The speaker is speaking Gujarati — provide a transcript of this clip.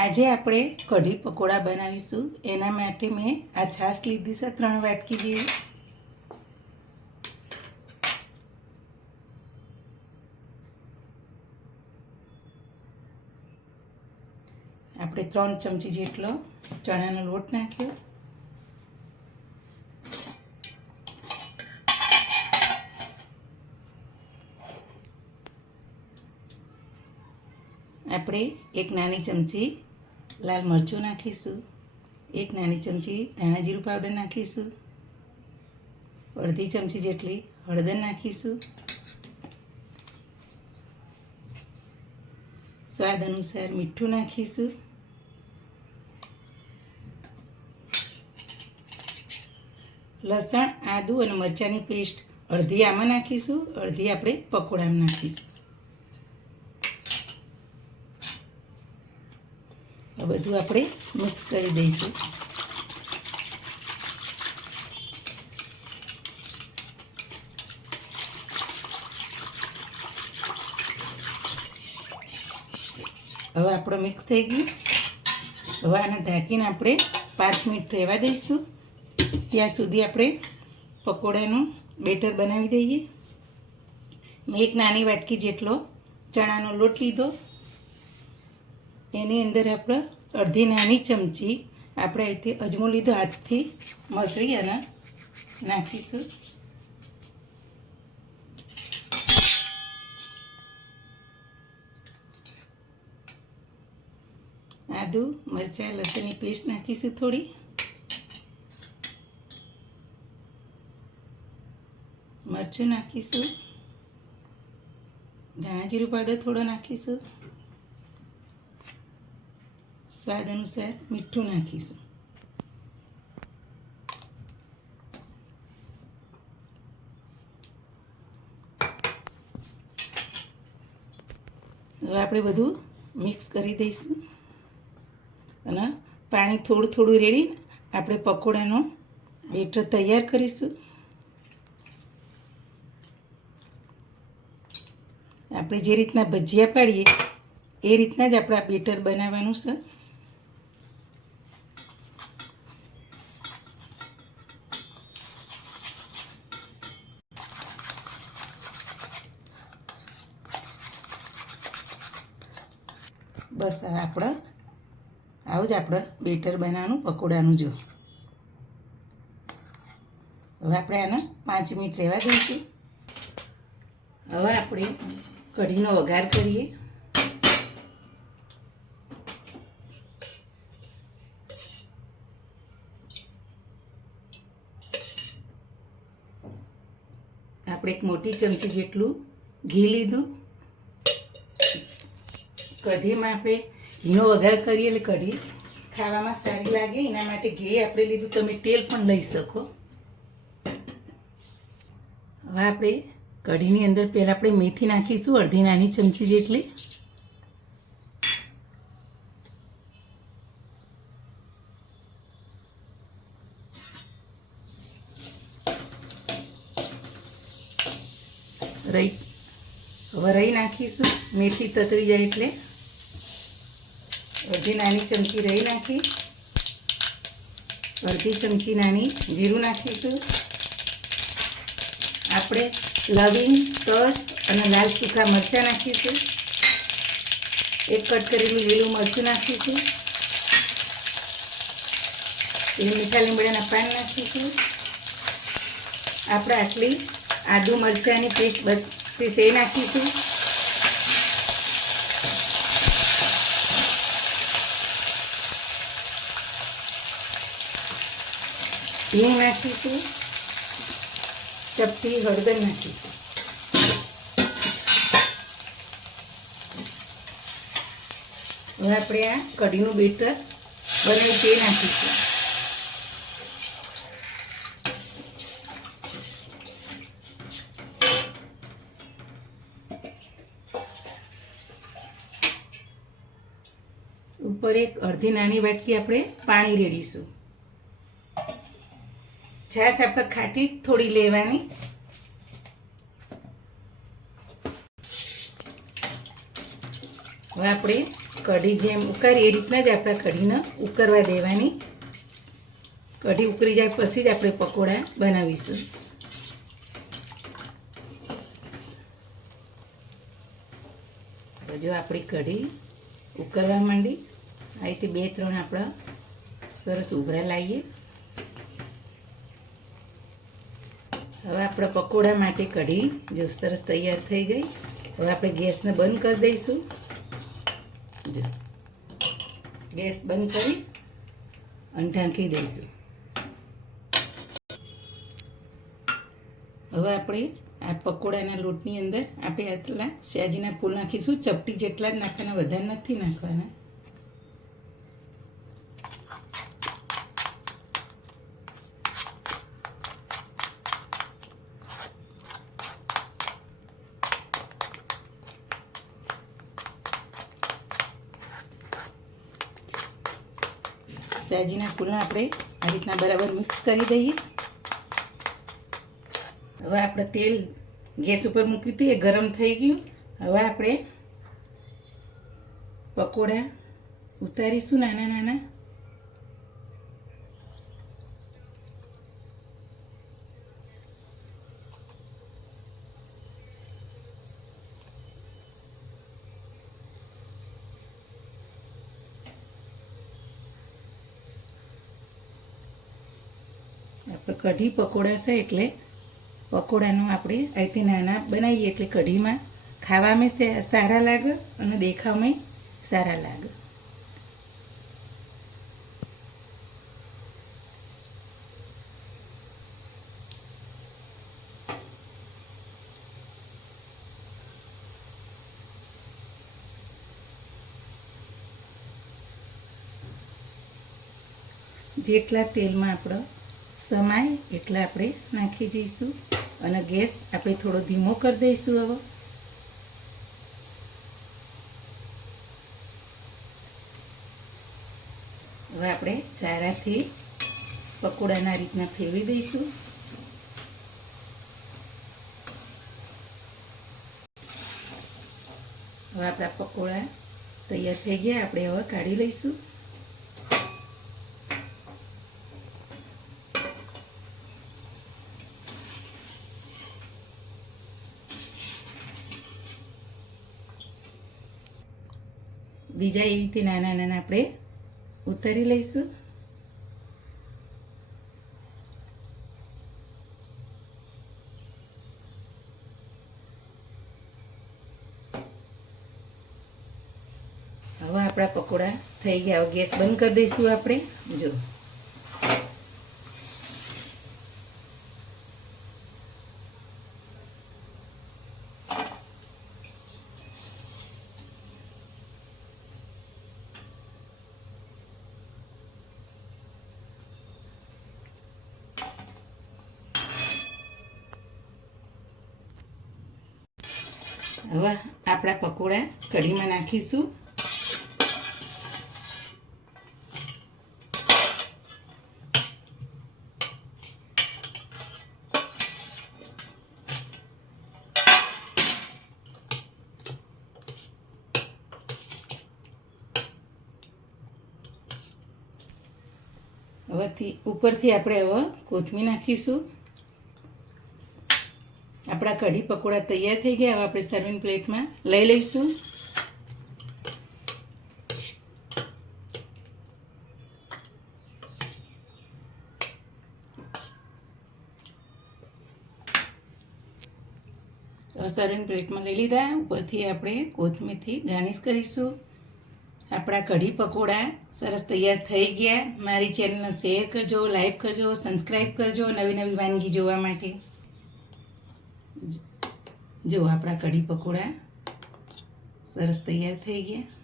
આજે આપણે કઢી પકોડા બનાવીશું. એના માટે મેં આ છાશ લીધી છે 3 વાટકી જેવી. આપણે 3 ચમચી જેટલો ચણાનો લોટ નાખ્યો. આપણે 1 નાની ચમચી લાલ મરચું નાખીશું. 1 નાની ચમચી ધાણા જીરું પાવડર નાખીશું. અડધી ચમચી જેટલી હળદર નાખીશું. સ્વાદ અનુસાર મીઠું નાખીશું. લસણ, આદુ અને મરચાંની પેસ્ટ અડધી આમાં નાખીશું, અડધી આપણે પકોડામાં નાખીશું. આ બધું આપણે મિક્સ કરી દઈશું. હવે આપણો મિક્સ થઈ ગયું. હવે આને ઢાંકીને આપણે 5 મિનિટ રહેવા દઈશું. ત્યાં સુધી આપણે પકોડાનું બેટર બનાવી દઈએ. મેં 1 નાની વાટકી જેટલો ચણાનો લોટ લીધો. એની અંદર આપણે અડધી નાની ચમચી આપણે અહીંથી અજમો લીધો, હાથથી મસળી અને નાખીશું. આદુ, મરચાં, લસણની પેસ્ટ નાખીશું થોડી. મરચું નાખીશું. ધાણા જીરું પાવડર થોડો નાખીશું. સ્વાદ અનુસાર મીઠું નાખીશું. હવે આપણે બધું મિક્સ કરી દઈશું અને પાણી થોડું થોડું રેડીને આપણે પકોડાનો બેટર તૈયાર કરીશું. આપણે જે રીતના ભજીયા પાડીએ એ રીતના જ આપણે આ બેટર બનાવવાનું છે. બસ હવે આપણે આવું જ આપણે બેટર બનાવવાનું પકોડાનું. જો હવે આપણે આને 5 મિનિટ રહેવા દઈશું. હવે આપણે કઢીનો વઘાર કરીએ. આપણે 1 મોટી ચમચી જેટલું ઘી લીધું. કઢીમાં આપણે ઘીનો વઘાર કરીએ એટલે કઢી ખાવામાં સારી લાગે, એના માટે ઘી આપણે લીધું. તમે તેલ પણ લઈ શકો. હવે આપણે કઢીની અંદર પહેલાં આપણે મેથી નાખીશું, અડધી નાની ચમચી જેટલી. હવે રહી નાખીશું. મેથી તતરી જાય એટલે અડધી નાની ચમચી રહી નાખી. અડધી ચમચી નાની જીરું નાખીશું. આપણે લવિંગ, તજ અને લાલ સૂકા મરચાં નાખીશું. 1 કટ કરેલું લીલું મરચું નાખીશું. મીઠા લીમડાના પાન નાખીશું. આપણે આટલી આદુ મરચાંની પેસ્ટ બધી તે નાખીશું. હિંગ નાખીશું. ચપટી હળદર નાખીશું. હવે આપણે આ કઢીનું બેટર બનાવી તે નાખીશું. ઉપર 1 અડધી નાની વાટકી આપણે પાણી રેડીશું. છાશ આપણે ખાટી થોડી લેવાની. હવે આપણે કઢી જેમ ઉકાળી એ રીતના જ આપણે કઢીને ઉકળવા દેવાની. કઢી ઉકળી જાય પછી જ આપણે પકોડા બનાવીશું. જો આપણી કઢી ઉકળવા માંડી, આ રીતે 2-3 આપણે સરસ ઉભરા લાવીએ. હવે આપણે પકોડા માટે કઢી જો સરસ તૈયાર થઈ ગઈ. હવે આપણે ગેસને બંધ કરી દઈશું. જો ગેસ બંધ કરી અને ઢાંકી દઈશું. હવે આપણે આ પકોડાના લોટની અંદર આપણે આટલા શાજીના ફૂલ નાખીશું. ચપટી જેટલા જ નાખવાના, વધારે નથી નાખવાના. શાજીના ફૂલને આપણે આ રીતના બરાબર મિક્સ કરી દઈએ. હવે આપણે તેલ ગેસ ઉપર મૂક્યું હતું, એ ગરમ થઈ ગયું. હવે આપણે પકોડા ઉતારીશું નાના નાના. આપણે કઢી પકોડા છે એટલે પકોડાનું આપણે અહીંથી નાના બનાવીએ એટલે કઢીમાં ખાવામાં સારા લાગે અને દેખાવમાં સારા લાગે. જેટલા તેલમાં આપણો સમાય એટલા આપણે નાખી જઈશું અને ગેસ આપણે થોડો ધીમો કરી દઈશું. હવે આપણે ચારાથી પકોડાના રીતના ફેરવી દઈશું. હવે આપણા પકોડા તૈયાર થઈ ગયા. આપણે હવે કાઢી લઈશું. બીજા એવી રીતે નાના નાના આપણે ઉતારી લઈશું. હવે આપણા પકોડા થઈ ગયા. હવે ગેસ બંધ કરી દઈશું આપણે. જો હવે આપણા પકોડા કઢીમાં નાખીશું. ઉપરથી આપણે હવે કોથમીર નાખીશું. આપણા કઢી પકોડા તૈયાર થઈ ગયા. હવે આપણે સર્વિંગ પ્લેટમાં લઈ લઈશું. હવે સર્વિંગ પ્લેટમાં લઈ લીધા. ઉપરથી આપણે કોથમીરથી ગાર્નિશ કરીશું. આપણા કઢી પકોડા સરસ તૈયાર થઈ ગયા. મારી ચેનલને શેર કરજો, લાઈક કરજો, સબસ્ક્રાઈબ કરજો નવી નવી વાનગી જોવા માટે. જો આપણા કઢી પકોડા સરસ તૈયાર થઈ ગયા.